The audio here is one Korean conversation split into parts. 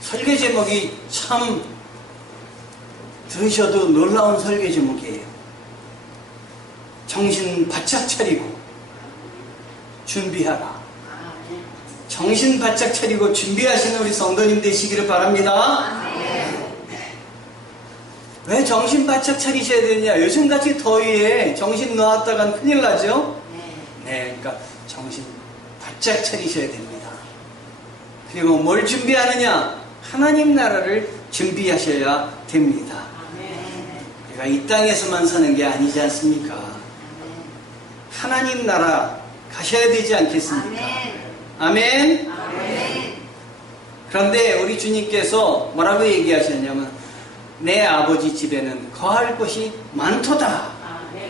설교 제목이 참 들으셔도 놀라운 설교 제목이에요. 정신 바짝 차리고 준비하라. 정신 바짝 차리고 준비하시는 우리 성도님 되시기를 바랍니다. 왜 정신 바짝 차리셔야 되느냐? 요즘같이 더위에 정신 놓았다간 큰일 나죠? 네, 그러니까 정신 바짝 차리셔야 됩니다. 그리고 뭘 준비하느냐? 하나님 나라를 준비하셔야 됩니다. 우리가 이 땅에서만 사는 게 아니지 않습니까? 하나님 나라 가셔야 되지 않겠습니까? 아멘. 그런데 우리 주님께서 뭐라고 얘기하셨냐면 내 아버지 집에는 거할 곳이 많도다.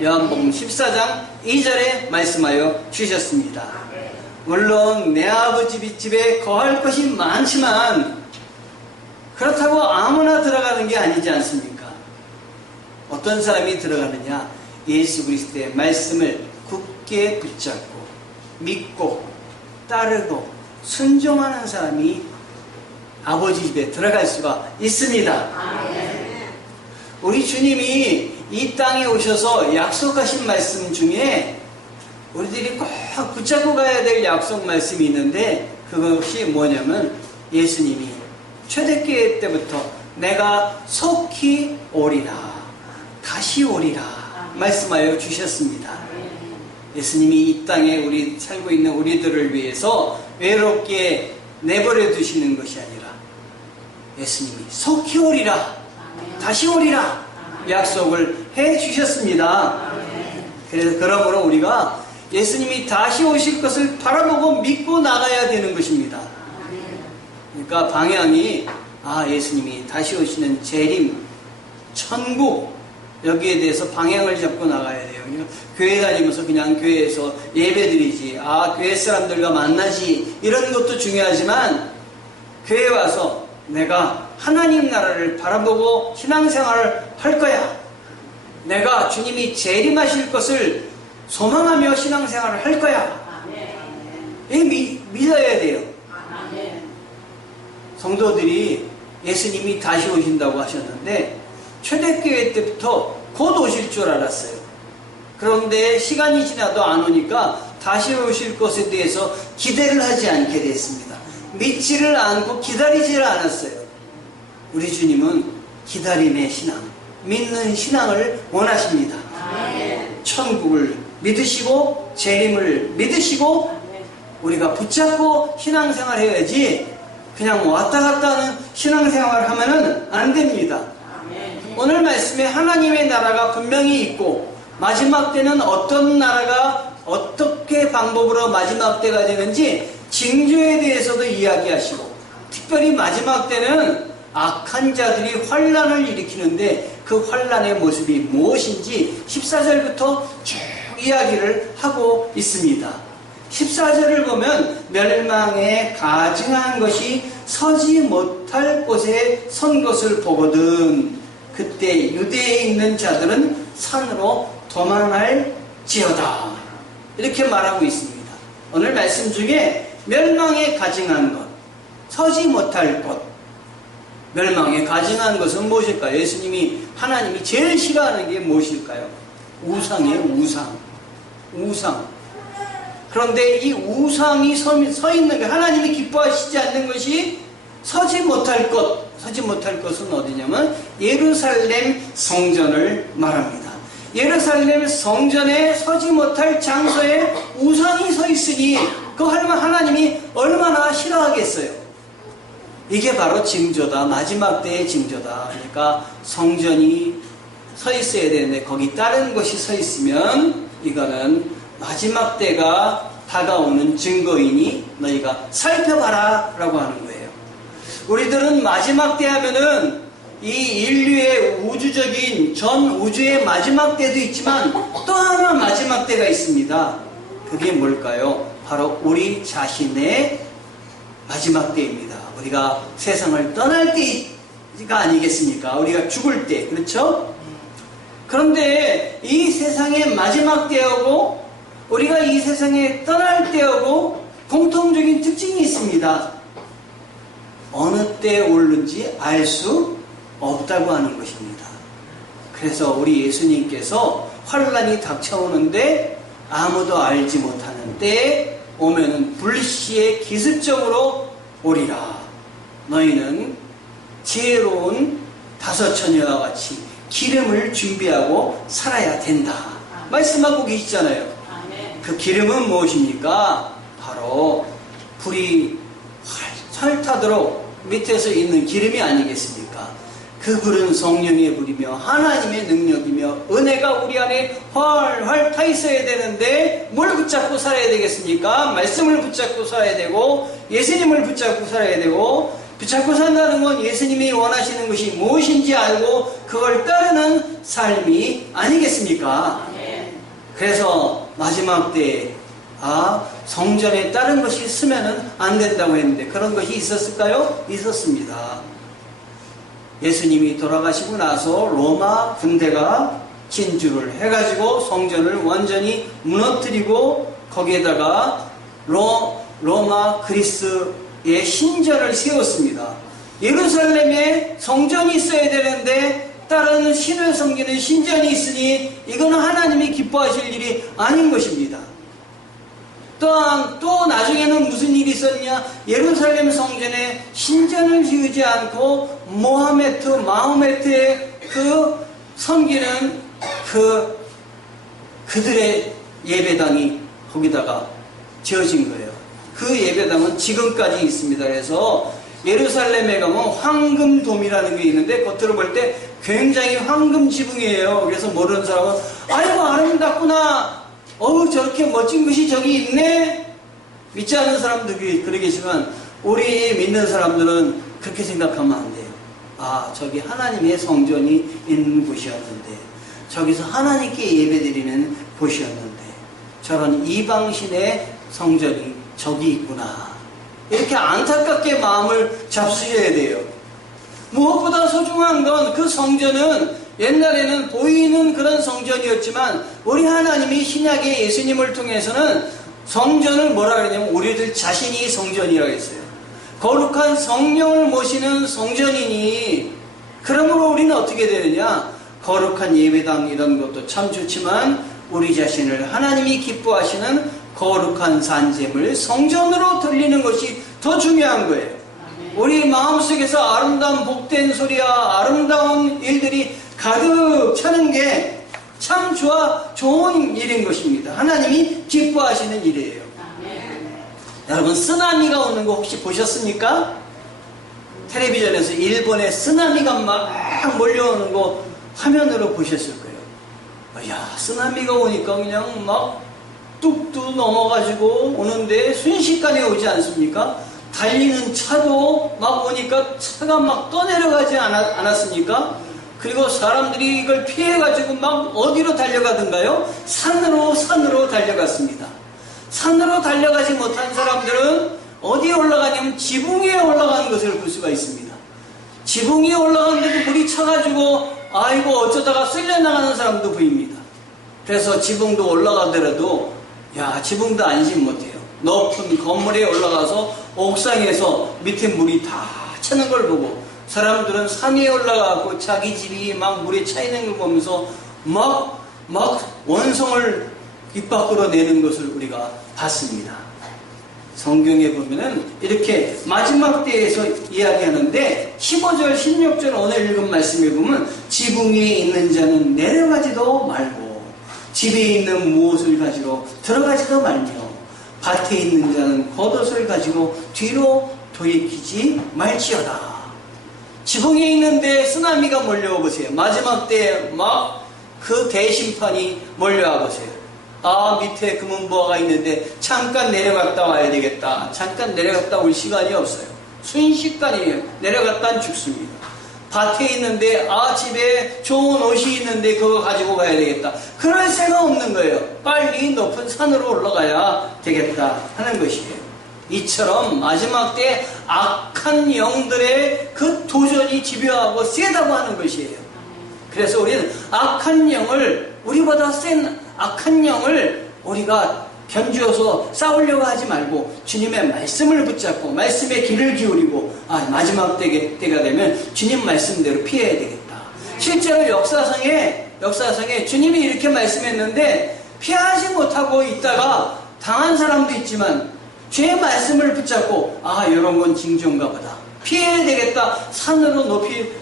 요한복음 14장 2절에 말씀하여 주셨습니다. 물론 내 아버지 집에 거할 곳이 많지만 그렇다고 아무나 들어가는 게 아니지 않습니까? 어떤 사람이 들어가느냐? 예수 그리스도의 말씀을 굳게 붙잡고 믿고 따르고 순종하는 사람이 아버지 집에 들어갈 수가 있습니다. 우리 주님이 이 땅에 오셔서 약속하신 말씀 중에 우리들이 꼭 붙잡고 가야 될 약속 말씀이 있는데 그것이 뭐냐면 예수님이 초대교회 때부터 내가 속히 오리라, 다시 오리라 말씀하여 주셨습니다. 예수님이 이 땅에 우리 살고 있는 우리들을 위해서 외롭게 내버려 두시는 것이 아니라 예수님이 속히 오리라, 다시 오리라 약속을 해 주셨습니다. 그래서 그러므로 우리가 예수님이 다시 오실 것을 바라보고 믿고 나가야 되는 것입니다. 그러니까 방향이 예수님이 다시 오시는 재림, 천국 여기에 대해서 방향을 잡고 나가야 돼요. 그러니까 교회 다니면서 그냥 교회에서 예배드리지, 교회 사람들과 만나지 이런 것도 중요하지만 교회 와서 내가 하나님 나라를 바라보고 신앙생활을 할 거야. 내가 주님이 재림하실 것을 소망하며 신앙생활을 할 거야. 믿어야 돼요. 성도들이 예수님이 다시 오신다고 하셨는데 초대교회 때부터 곧 오실 줄 알았어요. 그런데 시간이 지나도 안 오니까 다시 오실 것에 대해서 기대를 하지 않게 됐습니다. 믿지를 않고 기다리지를 않았어요. 우리 주님은 기다림의 신앙, 믿는 신앙을 원하십니다. 천국을 믿으시고 재림을 믿으시고 우리가 붙잡고 신앙생활 해야지 그냥 왔다 갔다 하는 신앙생활을 하면은 안 됩니다. 오늘 말씀에 하나님의 나라가 분명히 있고 마지막 때는 어떤 나라가 어떻게 방법으로 마지막 때가 되는지 징조에 대해서도 이야기하시고 특별히 마지막 때는 악한 자들이 환란을 일으키는데 그 환란의 모습이 무엇인지 14절부터 쭉 이야기를 하고 있습니다. 14절을 보면 멸망에 가증한 것이 서지 못할 곳에 선 것을 보거든 그때 유대에 있는 자들은 산으로 도망할지어다 이렇게 말하고 있습니다. 오늘 말씀 중에 멸망에 가증한 것, 서지 못할 곳, 멸망에 가증한 것은 무엇일까요? 예수님이 하나님이 제일 싫어하는 게 무엇일까요? 우상이에요. 우상. 그런데 이 우상이 서 있는 게 하나님이 기뻐하시지 않는 것이 서지 못할 것. 서지 못할 것은 어디냐면 예루살렘 성전을 말합니다. 예루살렘 성전에 서지 못할 장소에 우상이 서 있으니 그거 하면 하나님이 얼마나 싫어하겠어요. 이게 바로 징조다. 마지막 때의 징조다. 그러니까 성전이 서 있어야 되는데 거기 다른 것이 서 있으면 이거는 마지막 때가 다가오는 증거이니 너희가 살펴봐라 라고 하는 거예요. 우리들은 마지막 때 하면은 이 인류의 우주적인 전 우주의 마지막 때도 있지만 또 하나 마지막 때가 있습니다. 그게 뭘까요? 바로 우리 자신의 마지막 때입니다. 우리가 세상을 떠날 때가 아니겠습니까? 우리가 죽을 때, 그렇죠? 그런데 이 세상의 마지막 때하고 우리가 이 세상에 떠날 때하고 공통적인 특징이 있습니다. 어느 때 오는지 알 수 없다고 하는 것입니다. 그래서 우리 예수님께서 환란이 닥쳐오는데 아무도 알지 못하는 때에 오면은 불시에 기습적으로 오리라. 너희는 지혜로운 다섯 처녀와 같이 기름을 준비하고 살아야 된다. 말씀하고 계시잖아요. 그 기름은 무엇입니까? 바로 불이 활활 타도록 밑에서 있는 기름이 아니겠습니까? 그 불은 성령의 불이며 하나님의 능력이며 은혜가 우리 안에 활활 타 있어야 되는데 뭘 붙잡고 살아야 되겠습니까? 말씀을 붙잡고 살아야 되고 예수님을 붙잡고 살아야 되고, 붙잡고 산다는 건 예수님이 원하시는 것이 무엇인지 알고 그걸 따르는 삶이 아니겠습니까? 그래서 마지막 때에 성전에 다른 것이 쓰면은 안 된다고 했는데 그런 것이 있었을까요? 있었습니다. 예수님이 돌아가시고 나서 로마 군대가 진주를 해가지고 성전을 완전히 무너뜨리고 거기에다가 로마 그리스의 신전을 세웠습니다. 예루살렘에 성전이 있어야 되는데 다른 신을 섬기는 신전이 있으니 이거는 하나님이 기뻐하실 일이 아닌 것입니다. 또한 또 나중에는 무슨 일이 있었냐? 예루살렘 성전에 신전을 지으지 않고 마호메트의 그 섬기는 그들의 예배당이 거기다가 지어진 거예요. 그 예배당은 지금까지 있습니다. 그래서 예루살렘에 가면 황금돔이라는 게 있는데 겉으로 볼 때 굉장히 황금 지붕이에요. 그래서 모르는 사람은 아이고 아름답구나, 저렇게 멋진 것이 저기 있네, 믿지 않는 사람들이 그러겠지만 우리 믿는 사람들은 그렇게 생각하면 안 돼요. 저기 하나님의 성전이 있는 곳이었는데, 저기서 하나님께 예배드리는 곳이었는데 저런 이방신의 성전이 저기 있구나, 이렇게 안타깝게 마음을 잡수셔야 돼요. 무엇보다 소중한 건 그 성전은 옛날에는 보이는 그런 성전이었지만 우리 하나님이 신약의 예수님을 통해서는 성전을 뭐라 그러냐면 우리들 자신이 성전이라고 했어요. 거룩한 성령을 모시는 성전이니, 그러므로 우리는 어떻게 되느냐? 거룩한 예배당 이런 것도 참 좋지만 우리 자신을 하나님이 기뻐하시는 거룩한 산재물 성전으로 드리는 것이 더 중요한 거예요. 우리 마음속에서 아름다운 복된 소리와 아름다운 일들이 가득 차는 게 참 좋은 일인 것입니다. 하나님이 기뻐하시는 일이에요. 여러분, 쓰나미가 오는 거 혹시 보셨습니까? 텔레비전에서 일본에 쓰나미가 막 몰려오는 거 화면으로 보셨을 거예요. 쓰나미가 오니까 그냥 막 뚝뚝 넘어가지고 오는데 순식간에 오지 않습니까? 달리는 차도 막 오니까 차가 막 떠내려가지 않았습니까? 그리고 사람들이 이걸 피해가지고 막 어디로 달려가던가요? 산으로 달려갔습니다. 산으로 달려가지 못한 사람들은 어디에 올라가냐면 지붕 위에 올라가는 것을 볼 수가 있습니다. 지붕 위에 올라가는데도 물이 차가지고 어쩌다가 쓸려나가는 사람도 보입니다. 그래서 지붕도 올라가더라도 지붕도 안심 못해요. 높은 건물에 올라가서 옥상에서 밑에 물이 다 차는 걸 보고 사람들은 산 위에 올라가고 자기 집이 막 물에 차 있는 걸 보면서 막 원성을 입 밖으로 내는 것을 우리가 봤습니다. 성경에 보면은 이렇게 마지막 때에서 이야기하는데 15절, 16절 오늘 읽은 말씀에 보면 지붕 위에 있는 자는 내려가지도 말고 집에 있는 무엇을 가지고 들어가지도 말며 밭에 있는 자는 겉옷을 가지고 뒤로 돌이키지 말지어다. 지붕에 있는데 쓰나미가 몰려와 보세요. 마지막 때에 막 그 대심판이 몰려와 보세요. 밑에 금은보화가 있는데 잠깐 내려갔다 와야 되겠다. 잠깐 내려갔다 올 시간이 없어요. 순식간이에요. 내려갔다 죽습니다. 밭에 있는데 집에 좋은 옷이 있는데 그거 가지고 가야 되겠다. 그럴 새가 없는 거예요. 빨리 높은 산으로 올라가야 되겠다 하는 것이에요. 이처럼 마지막 때 악한 영들의 그 도전이 집요하고 세다고 하는 것이에요. 그래서 우리는 악한 영을, 우리보다 센 악한 영을 우리가 견주어서 싸우려고 하지 말고 주님의 말씀을 붙잡고 말씀에 귀를 기울이고 마지막 때가 되면 주님 말씀대로 피해야 되겠다. 실제로 역사상에 주님이 이렇게 말씀했는데 피하지 못하고 있다가 당한 사람도 있지만 주의 말씀을 붙잡고 이런 건 징조인가 보다. 피해야 되겠다. 산으로 높이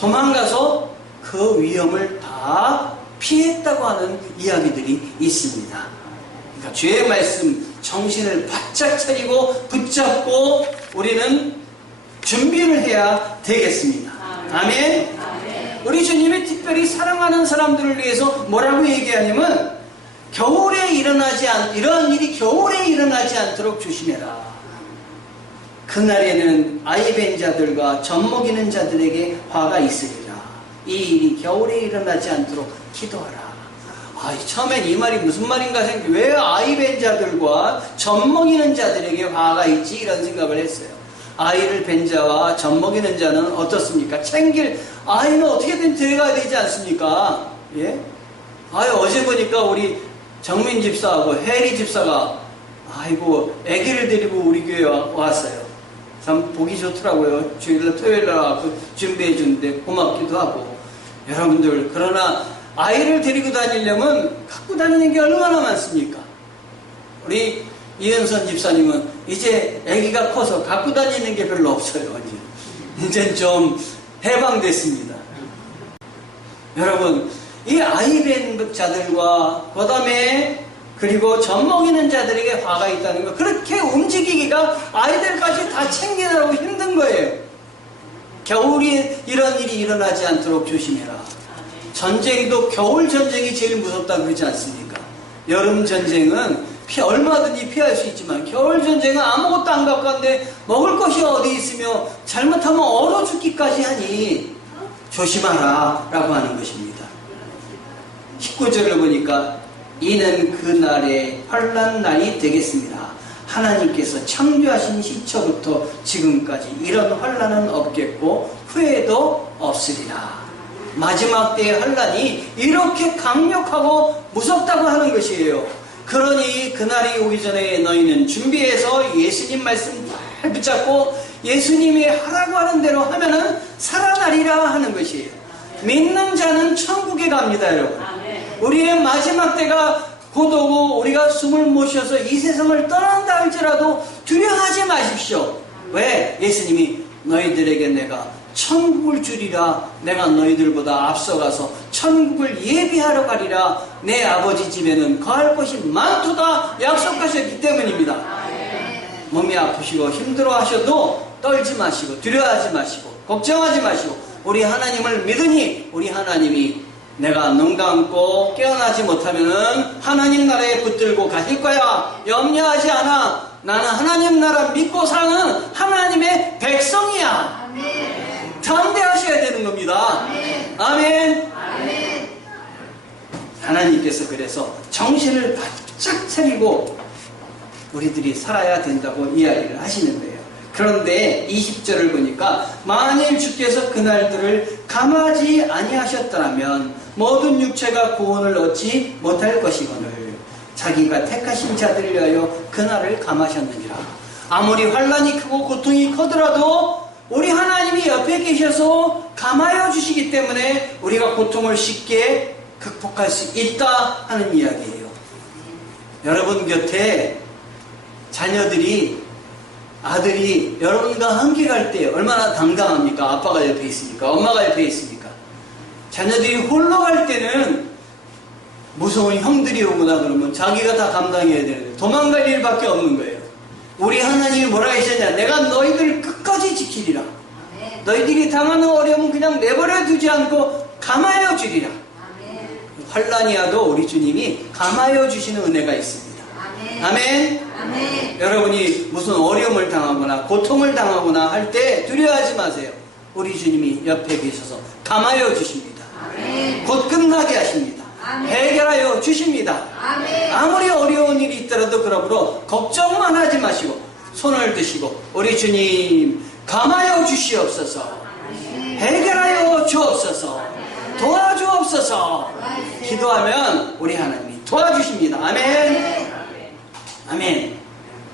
도망가서 그 위험을 다 피했다고 하는 이야기들이 있습니다. 그러니까 주의 말씀 정신을 바짝 차리고 붙잡고 우리는 준비를 해야 되겠습니다. 아멘. 우리 주님이 특별히 사랑하는 사람들을 위해서 뭐라고 얘기하냐면 이러한 일이 겨울에 일어나지 않도록 조심해라. 그날에는 아이벤 자들과 젖먹이는 자들에게 화가 있으리라. 이 일이 겨울에 일어나지 않도록 기도하라. 처음엔 이 말이 무슨 말인가 생각해. 왜 아이벤 자들과 젖먹이는 자들에게 화가 있지? 이런 생각을 했어요. 아이를 벤 자와 젖먹이는 자는 어떻습니까? 챙길 아이는 어떻게든 데려가야 되지 않습니까? 예? 어제 보니까 우리 정민 집사하고 혜리 집사가 아기를 데리고 우리 교회에 왔어요. 참 보기 좋더라고요. 주일날 토요일날 와서 준비해 주는데 고맙기도 하고. 여러분들, 그러나 아이를 데리고 다니려면 갖고 다니는 게 얼마나 많습니까? 우리 이은선 집사님은 이제 아기가 커서 갖고 다니는 게 별로 없어요. 이제 좀 해방됐습니다. 여러분, 이 아이벤 자들과 그리고 젖먹이는 자들에게 화가 있다는 거, 그렇게 움직이기가 아이들까지 다 챙기느라고 힘든 거예요. 겨울이 이런 일이 일어나지 않도록 조심해라. 전쟁도 겨울 전쟁이 제일 무섭다 그러지 않습니까? 여름 전쟁은 얼마든지 피할 수 있지만 겨울 전쟁은 아무것도 안 갖고 왔는데 먹을 것이 어디 있으며 잘못하면 얼어 죽기까지 하니 조심하라 라고 하는 것입니다. 19절을 보니까 이는 그날의 환난 날이 되겠습니다. 하나님께서 창조하신 시초부터 지금까지 이런 환난은 없겠고 후회도 없으리라. 마지막 때의 환난이 이렇게 강력하고 무섭다고 하는 것이에요. 그러니 그날이 오기 전에 너희는 준비해서 예수님 말씀 잘 붙잡고 예수님이 하라고 하는 대로 하면은 살아나리라 하는 것이에요. 믿는 자는 천국에 갑니다, 여러분. 우리의 마지막 때가 곧 오고 우리가 숨을 못 쉬어서 이 세상을 떠난다 할지라도 두려워하지 마십시오. 왜? 예수님이 너희들에게 내가 천국을 주리라. 내가 너희들보다 앞서가서 천국을 예비하러 가리라. 내 아버지 집에는 거할 곳이 많도다 약속하셨기 때문입니다. 몸이 아프시고 힘들어 하셔도 떨지 마시고 두려워하지 마시고 걱정하지 마시고 우리 하나님을 믿으니 우리 하나님이 내가 눈 감고 깨어나지 못하면은 하나님 나라에 붙들고 가실 거야. 염려하지 않아. 나는 하나님 나라 믿고 사는 하나님의 백성이야. 담대하셔야 되는 겁니다. 아멘. 하나님께서 그래서 정신을 바짝 차리고 우리들이 살아야 된다고 이야기를 하시는 거예요. 그런데 20절을 보니까 만일 주께서 그날들을 감하지 아니하셨더라면 모든 육체가 구원을 얻지 못할 것이거늘 자기가 택하신 자들을 위하여 그날을 감하셨느니라. 아무리 환난이 크고 고통이 커더라도 우리 하나님이 옆에 계셔서 감하여 주시기 때문에 우리가 고통을 쉽게 극복할 수 있다 하는 이야기예요. 여러분 곁에 아들이 여러분과 함께 갈 때 얼마나 당당합니까? 아빠가 옆에 있으니까, 엄마가 옆에 있으니까. 자녀들이 홀로 갈 때는 무서운 형들이 오거나 그러면 자기가 다 감당해야 되는데 도망갈 일밖에 없는 거예요. 우리 하나님이 뭐라 하셨냐? 내가 너희들 끝까지 지키리라. 너희들이 당하는 어려움은 그냥 내버려 두지 않고 감하여 주리라. 환난이 와도 우리 주님이 감하여 주시는 은혜가 있습니다. 아멘. 여러분이 무슨 어려움을 당하거나 고통을 당하거나 할 때 두려워하지 마세요. 우리 주님이 옆에 계셔서 감하여 주십니다. 곧 끝나게 하십니다. 해결하여 주십니다. 아무리 어려운 일이 있더라도 그러므로 걱정만 하지 마시고 손을 드시고 우리 주님 감하여 주시옵소서. 해결하여 주옵소서. 도와주옵소서. 기도하면 우리 하나님이 도와주십니다. 아멘. 아멘.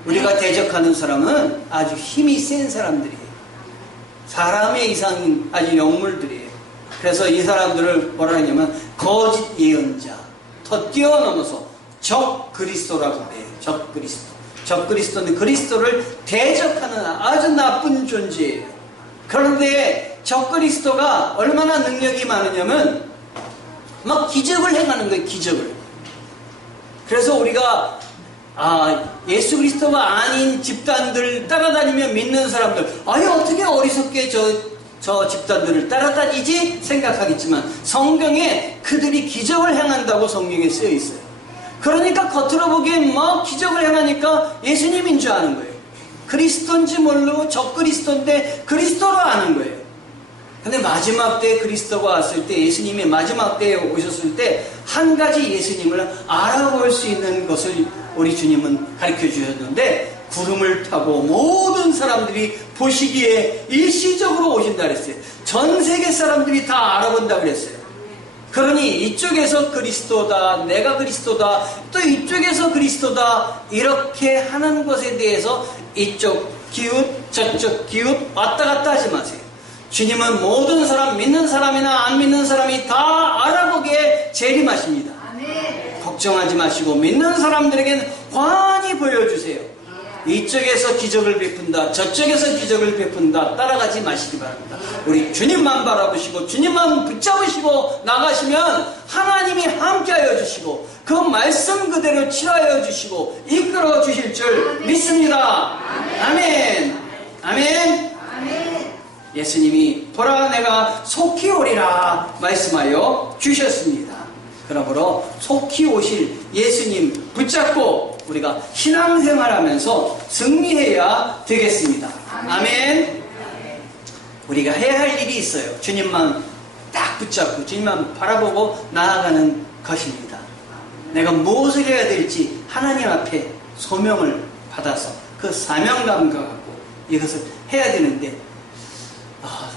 우리가 대적하는 사람은 아주 힘이 센 사람들이에요. 사람의 이상인 아주 영물들이에요. 그래서 이 사람들을 뭐라 하냐면 거짓 예언자, 더 뛰어넘어서 적 그리스도라고 해요. 적 그리스도. 적 그리스도는 그리스도를 대적하는 아주 나쁜 존재예요. 그런데 적 그리스도가 얼마나 능력이 많으냐면 막 기적을 행하는 거예요. 기적을. 그래서 우리가 예수 그리스도가 아닌 집단들 따라다니며 믿는 사람들, 아니 어떻게 어리석게 저 집단들을 따라다니지 생각하겠지만 성경에 그들이 기적을 행한다고 성경에 쓰여 있어요. 그러니까 겉으로 보기엔 막 기적을 행하니까 예수님인 줄 아는 거예요. 그리스도인지 모르고 적 그리스도인데 그리스도로 아는 거예요. 근데 마지막 때에 그리스도가 왔을 때, 예수님이 마지막 때에 오셨을 때 한 가지 예수님을 알아볼 수 있는 것을 우리 주님은 가르쳐 주셨는데, 구름을 타고 모든 사람들이 보시기에 일시적으로 오신다 그랬어요. 전 세계 사람들이 다 알아본다 그랬어요. 그러니 이쪽에서 그리스도다, 내가 그리스도다, 또 이쪽에서 그리스도다, 이렇게 하는 것에 대해서 이쪽 기웃 저쪽 기웃 왔다 갔다 하지 마세요. 주님은 모든 사람, 믿는 사람이나 안 믿는 사람이 다 알아보기에 재림하십니다. 걱정하지 마시고 믿는 사람들에게는 환히 보여주세요. 이쪽에서 기적을 베푼다, 저쪽에서 기적을 베푼다, 따라가지 마시기 바랍니다. 우리 주님만 바라보시고 주님만 붙잡으시고 나가시면 하나님이 함께하여 주시고 그 말씀 그대로 치료하여 주시고 이끌어 주실 줄 믿습니다. 아멘. 아멘. 예수님이 보라 내가 속히 오리라 말씀하여 주셨습니다. 그러므로 속히 오실 예수님 붙잡고 우리가 신앙생활하면서 승리해야 되겠습니다. 아멘. 우리가 해야 할 일이 있어요. 주님만 딱 붙잡고 주님만 바라보고 나아가는 것입니다. 내가 무엇을 해야 될지 하나님 앞에 소명을 받아서 그 사명감과 갖고 이것을 해야 되는데,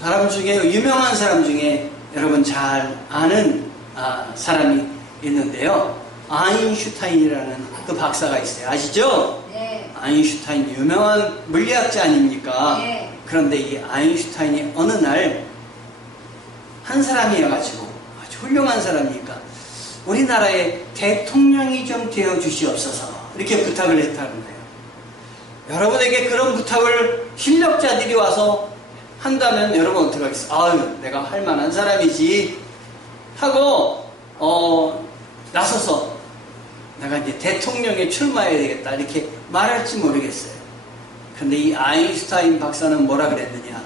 사람 중에 유명한 사람 중에 여러분 잘 아는 사람이 있는데요. 아인슈타인이라는 그 박사가 있어요. 아시죠? 네. 아인슈타인 유명한 물리학자 아닙니까? 네. 그런데 이 아인슈타인이 어느 날 한 사람이어가지고 아주 훌륭한 사람이니까 우리나라의 대통령이 좀 되어 주시옵소서 이렇게 부탁을 했다는 거예요. 여러분에게 그런 부탁을 실력자들이 와서 한다면 여러분 어떻게 하겠어요? 아유, 내가 할 만한 사람이지 하고 나서서 내가 이제 대통령에 출마해야 되겠다 이렇게 말할지 모르겠어요. 근데 이 아인슈타인 박사는 뭐라 그랬느냐?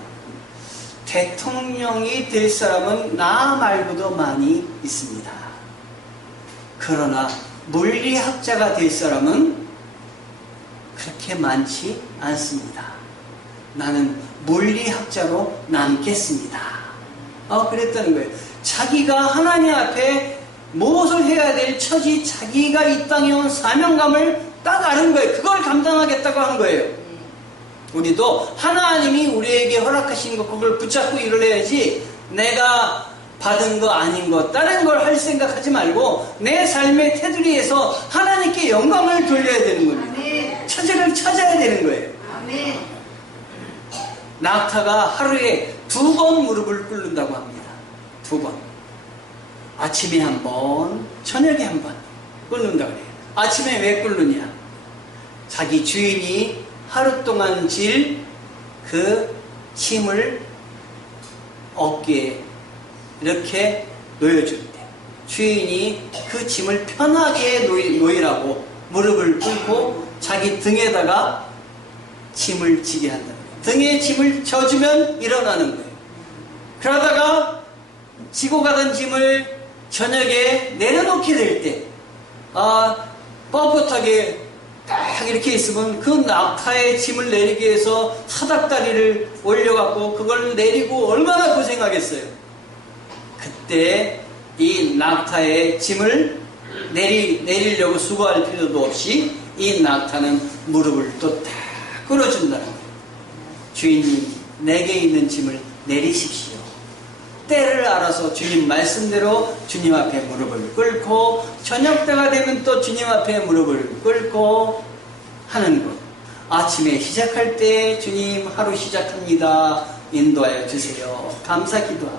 대통령이 될 사람은 나 말고도 많이 있습니다. 그러나 물리학자가 될 사람은 그렇게 많지 않습니다. 나는 물리학자로 남겠습니다. 그랬다는 거예요. 자기가 하나님 앞에 무엇을 해야 될 처지, 자기가 이 땅에 온 사명감을 딱 아는 거예요. 그걸 감당하겠다고 한 거예요. 우리도 하나님이 우리에게 허락하신 것, 그걸 붙잡고 일을 해야지 내가 받은 거 아닌 거, 다른 걸 할 생각하지 말고 내 삶의 테두리에서 하나님께 영광을 돌려야 되는 겁니다. 처지를 찾아야 되는 거예요. 낙타가 하루에 2번 무릎을 꿇는다고 합니다. 2번. 아침에 1번, 저녁에 1번 꿇는다 그래요. 아침에 왜 꿇느냐? 자기 주인이 하루 동안 질 그 침을 어깨에 이렇게 놓여줄 때 주인이 그 짐을 편하게 놓이라고 무릎을 꿇고 자기 등에다가 짐을 지게 한다. 등에 짐을 져주면 일어나는 거예요. 그러다가 지고 가던 짐을 저녁에 내려놓게 될 때, 뻣뻣하게 딱 이렇게 있으면 그 낙타의 짐을 내리기 위해서 사닥다리를 올려갖고 그걸 내리고 얼마나 고생하겠어요. 그때 이 낙타의 짐을 내리려고 수고할 필요도 없이 이 낙타는 무릎을 또 딱 꿇어준다는 거예요. 주인님, 내게 있는 짐을 내리십시오. 때를 알아서 주님 말씀대로 주님 앞에 무릎을 꿇고 저녁 때가 되면 또 주님 앞에 무릎을 꿇고 하는 것. 아침에 시작할 때 주님 하루 시작합니다. 인도하여 주세요. 감사 기도하고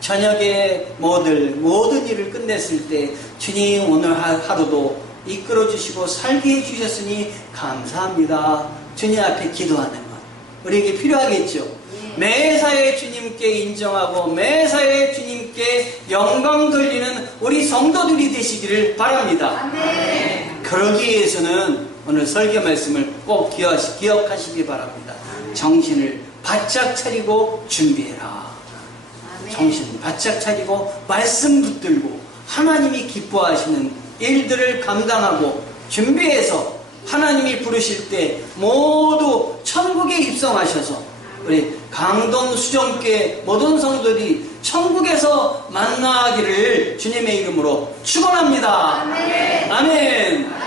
저녁에 모든 일을 끝냈을 때 주님 오늘 하루도 이끌어 주시고 살게 해주셨으니 감사합니다. 주님 앞에 기도하는 것 우리에게 필요하겠죠. 매사에 주님께 인정하고 매사에 주님께 영광 돌리는 우리 성도들이 되시기를 바랍니다. 아멘. 그러기 위해서는 오늘 설교 말씀을 꼭 기억하시기 바랍니다. 정신을 바짝 차리고 준비해라. 정신 바짝 차리고 말씀 붙들고 하나님이 기뻐하시는 일들을 감당하고 준비해서 하나님이 부르실 때 모두 천국에 입성하셔서 우리 강동 수정교회 모든 성도들이 천국에서 만나기를 주님의 이름으로 축원합니다. 아멘. 아멘.